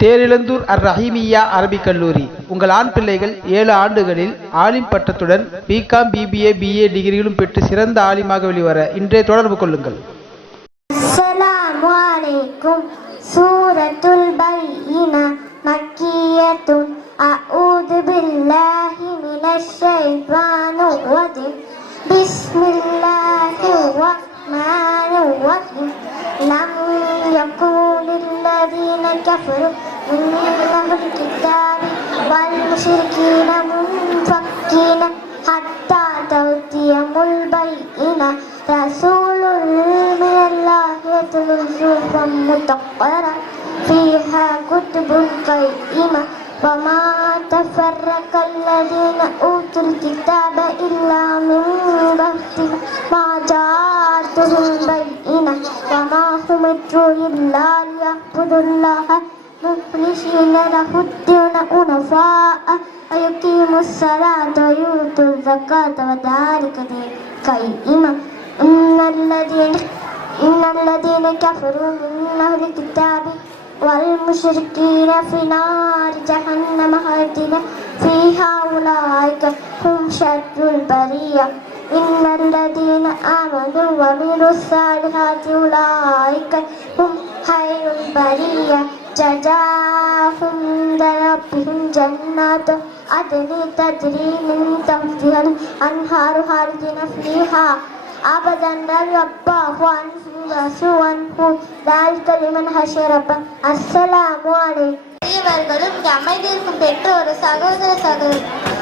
தேரிழந்தூர் அர் ரஹீமியா அரபிக் கல்லூரி. உங்கள் ஆண் பிள்ளைகள் ஏழு ஆண்டுகளில் ஆலிம் பட்டத்துடன் பிகாம் பிபிஏ பிஏ டிகிரிகளும் பெற்று சிறந்த ஆலிமாக வெளிவர இன்றைய தொடர்பு கொள்ளுங்கள். சூரத்துல் பையின மக்கியத்தும். அஊது பில்லாஹி மினஷ் ஷைத்தானிர் ரஜீம். பிஸ்மில்லாஹிர் الرحمن الرحيم لم يكن الذين كفروا من إن الذين إن الذين كفروا من أهل الكتاب والمشركين في نار جهنم خالدين فيها أولئك هم شر البرية. إن الذين آمنوا وعملوا الصالحات أولئك هم خير البرية. جزاهم عند ربهم جنات عدن تجري من تحتها الأنهار خالدين فيها أبدا رب عنه عنه ذلك لمن خشي ربه السلام عليكم பெரியவர்களும் இங்கே அமைதியிருக்கும் பெற்றோர் சகோதர சகோதரி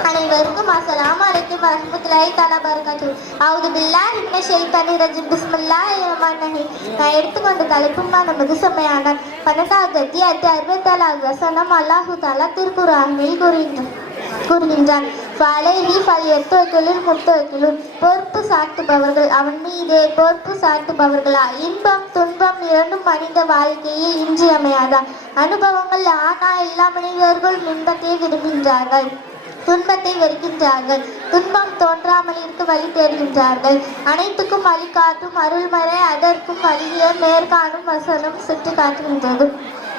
அனைவருக்கும் அஸ்ஸலாமு அலைக்கும் வரஹ்மத்துல்லாஹி தஆலா பரகாத்து அவுது பில்லாஹி மினஷ் ஷைத்தானிர் ரஜீம் பிஸ்மில்லாஹிர் ரஹ்மானிர் ரஹீம் நான் எடுத்துக்கொண்ட தலைப்புமா நமது செம்மையான பன்னெண்டாவது அத்தியாயத்தை அறுபத்தேழாவது வசனம் அல்லாஹு தாலா திருக்குறானில் கூறுகின்றான் கூறுகின்றான் ஃபலைஹி ஃபல்யத்தோக்கிலும் முத்தோக்கிலும் பொறுப்பு சாட்டுபவர்கள் அவன் மீதே பொறுப்பு சாட்டுபவர்களா? இன்பம் துன்பம் இரண்டும் மனித வாழ்க்கையே இன்றியமையாதா? அனுபவங்கள் ஆனா எல்லா மனிதர்களும் இன்பத்தை விரும்புகின்றார்கள். துன்பத்தை வெறுக்கின்றார்கள். துன்பம் தோன்றாமல் இருக்க வழி தேடுகின்றார்கள். அனைத்துக்கும் வழி காட்டும் அருள்மறை அதற்கும் வழியே மேற்காணும் வசனம் சுட்டி காட்டுகின்றது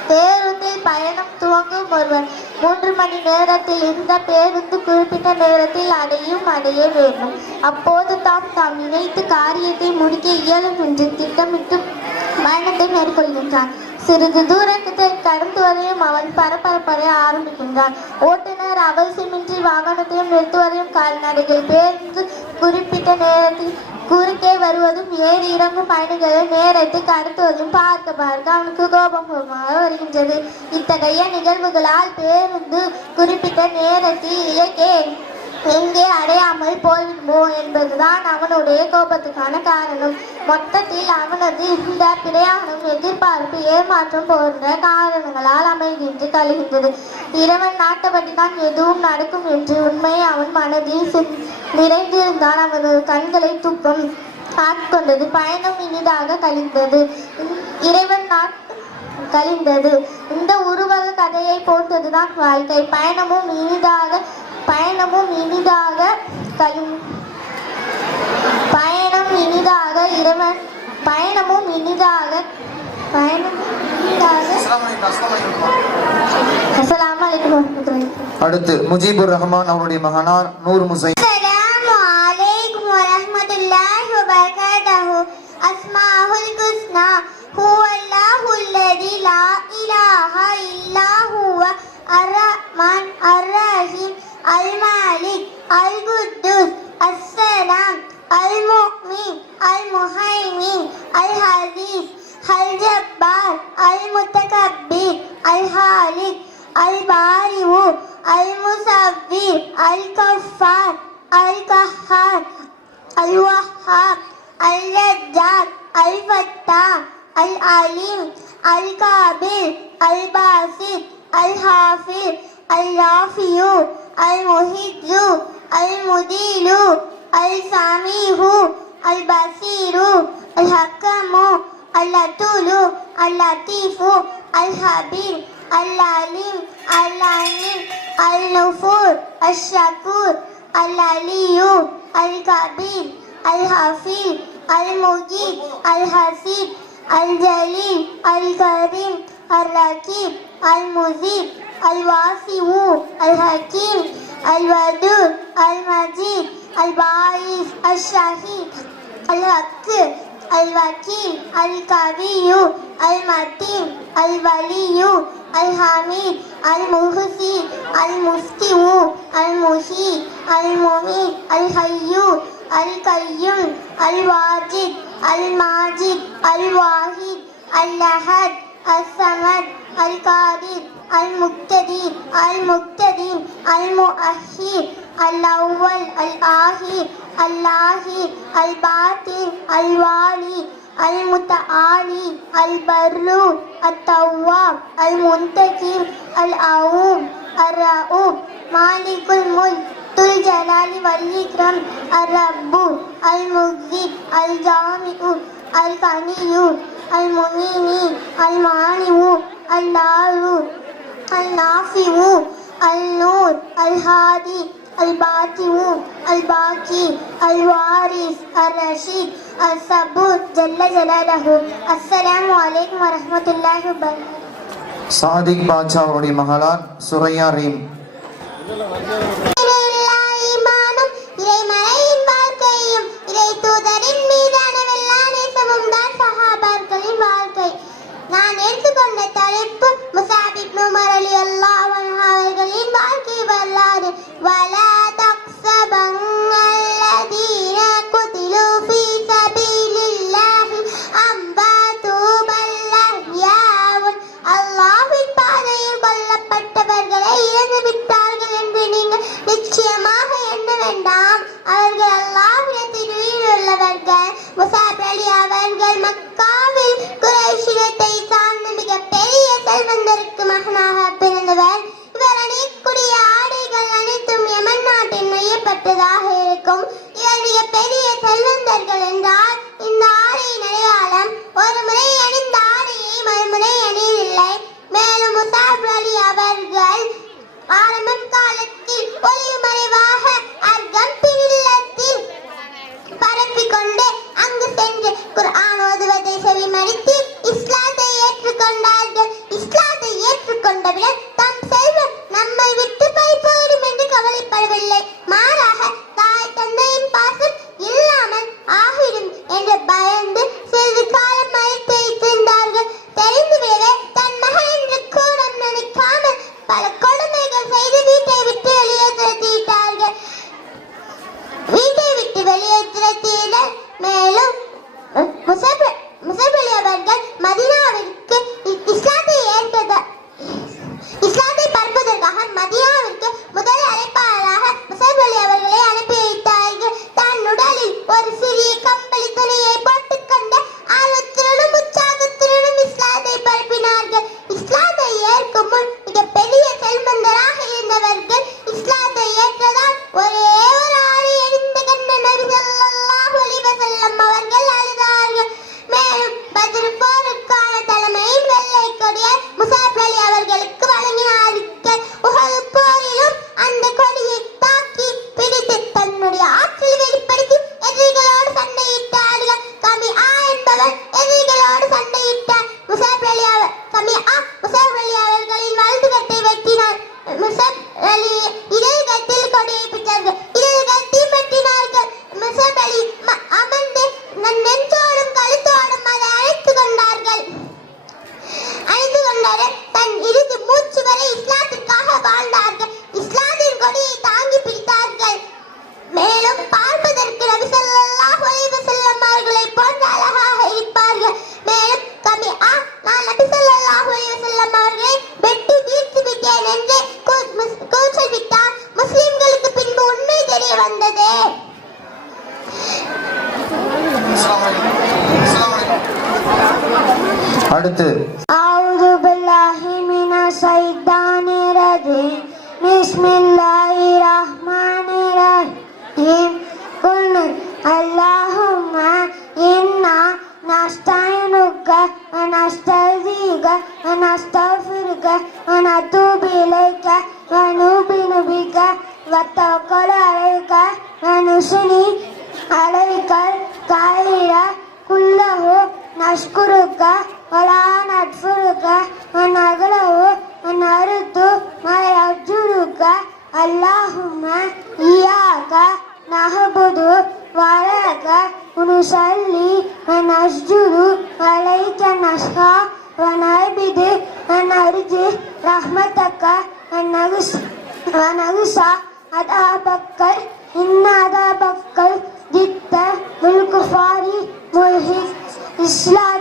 பேருந்தில் பயணம் துவங்கும் ஒருவர் மூன்று மணி நேரத்தில் இருந்த பேருந்து குறிப்பிட்ட நேரத்தில் அடையும் அடைய வேண்டும். அப்போது தாம் தாம் நினைத்து காரியத்தை முடிக்க இயலும் என்று திட்டமிட்டு பயணத்தை மேற்கொள்கின்றான். சிறிது தூரத்தை கடந்துவதையும் அவன் பரபரப்படைய ஆரம்பிக்கின்றான். ஓட்டுநர் அவசியமின்றி வாகனத்தையும் நிறுத்துவதையும் கால்நடைகள் பேருந்து குறிப்பிட்ட நேரத்தில் குறுக்கே வருவதும் ஏறி இறங்கும் பயணிகளை நேரத்தை கடத்துவதும் பார்க்க பார்க்க அவனுக்கு கோபமாக வருகின்றது. இத்தகைய நிகழ்வுகளால் பேருந்து குறிப்பிட்ட நேரத்தில் இயக்கே எங்கே அடையாமல் போய்விடுமோ என்பதுதான் அவனுடைய கோபத்துக்கான காரணம். மொத்தத்தில் அவனது இந்த பிரயாணம் எதிர்பார்ப்பு ஏமாற்றம் போன்ற காரணங்களால் அமைகின்று கழிகின்றது இறைவன் நாட்டப்படிதான் எதுவும் நடக்கும் என்று உண்மையை அவன் மனதில் நிறைந்திருந்தான். அவனது கண்களை தூக்கம் ஆட்கொண்டது பயணம் இனிதாக கழிந்தது. இறைவன் நாட் கழிந்தது. இந்த உருவக கதையை போன்றதுதான் வாழ்க்கை. பயணமும் இனிதாக பயணமும் இனிதாக கழி பயணம் இனிதாக இறைவன் பயணமும் இனிதாக பயணம் இனிதாக அஸ்ஸலாமு அலைக்கும் வரஹ்மத்துல்லாஹி அடுத்து முஜீபுர் ரஹ்மான் அவருடைய மகனார் நூர் முசை السلام عليكم ورحمة الله وبركاته أسماءه الحسنى هو الله الذي لا إله إلا هو الرحمن الرحيم المالك القدوس السلام المؤمن المهيمن العزيز الجبار المتكبر الخالق البارئ المصور الكفار القهار الوهاب الرزاق الفتاح العليم القابل الباسط الحافظ الرافع அல் முஹிஜு அல் முதீலு அல் சாமிஹு அல் பசீரு அல் ஹக்கமு அல் அத்துலு அல் லத்தீஃபு அல் ஹபீர் அல் அலீம் அல் அமீர் அல் நுஃபூர் அல் ஷக்கூர் அல் அலியு அல் கபீர் அல் ஹஃபீர் அல் முகீத் அல் ஹசீப் அல் ஜலீல் அல் கரீம் அல் ரகீப் அல் முசீப் الواسع الحكيم الودود المجيد الباعث الشهيد الحق الوكيل القوي المتين الولي الحميد المحسن المستوى المحيي المميت الحي القيوم الواجد الماجد الواحد الأحد الصمد القادر அல் முக்ததீன் அல் முக்ததீன் அல் மு அஹீர் அல் அவ்வல் அல் ஆஹீர் அல்லாஹீர் அல் பாத்தீர் அல் வாலி அல் முத்த ஆலி அல் பர்ரு அல் தவ்வா அல் முந்தகீர் அல் அவும் அர் ரவும் மாலிகுல் முல் துல் ஜலாலி வல்லிக்ரம் அர் ரப்பு அல் முக்தி அல் ஜாமிஉ அல் கனியு அல் முனினி அல் மானிவு அல்லாஹு النافع النور الهادي الباطن الباقي الوارث الرشيد الصبور جل جلاله السلام عليكم ورحمة الله وبركاته சாதிக் பாட்சா அவருடைய மகளார் சுரையா ரீம் எல்லா ஈமானும் இறைமறையின் வாழ்க்கையும் இறை தூதரின் மீதான வெள்ளா நேசமும் தான் சஹாபார்களின் வாழ்க்கை நான் எடுத்துக்கொண்ட தலைப்பு முசாபிப் நுமர் அலி செல்வந்தர்கள் என்றால் இந்த ஆடையின் அடையாளம் ஒரு முறை அணிந்த ஆடையை மறுமுறை அணியவில்லை. மேலும் முசாப் அலி அவர்கள் ஆரம்பம் காலத்தில் ஒளிவு மறைவாக அர்கம்பின் இல்லத்தில் பரப்பிக்கொண்டு அங்கு சென்று குர்ஆன் ஓதுவதை செவிமடித்து இஸ்லாத்தை ஏற்றுக்கொண்டார்கள் இஸ்லாத்தை ஏற்றுக்கொண்டவுடன் தம் செல்வம் நம்மை விட்டு பறிபோயிடும் என்று கவலைப்படவில்லை. அடுத்து. அவுது பில்லாஹி மின சைத்தானி ரஜீம் பிஸ்மில்லாஹி ரஹ்மானி ரஹீம் குல் அல்லாஹும்ம இன்னா நஸ்தாயினுக்க வ நஸ்தஸீக வ நஸ்தஃபிருக வ நதூபு இலைக்க வ நுசுனி அலைக்கல் காயிர குல்லஹு நஷ்குருக்க ولا نكفرك ونغلو ونرد ما يرجوك اللهم إياك نعبد ولك ونصلي ونسجد عليك نسعى ونعبد ونرجو رحمتك ونغس ونغسى عذابك إن عذابك ضد بالكفار ملحد إسلام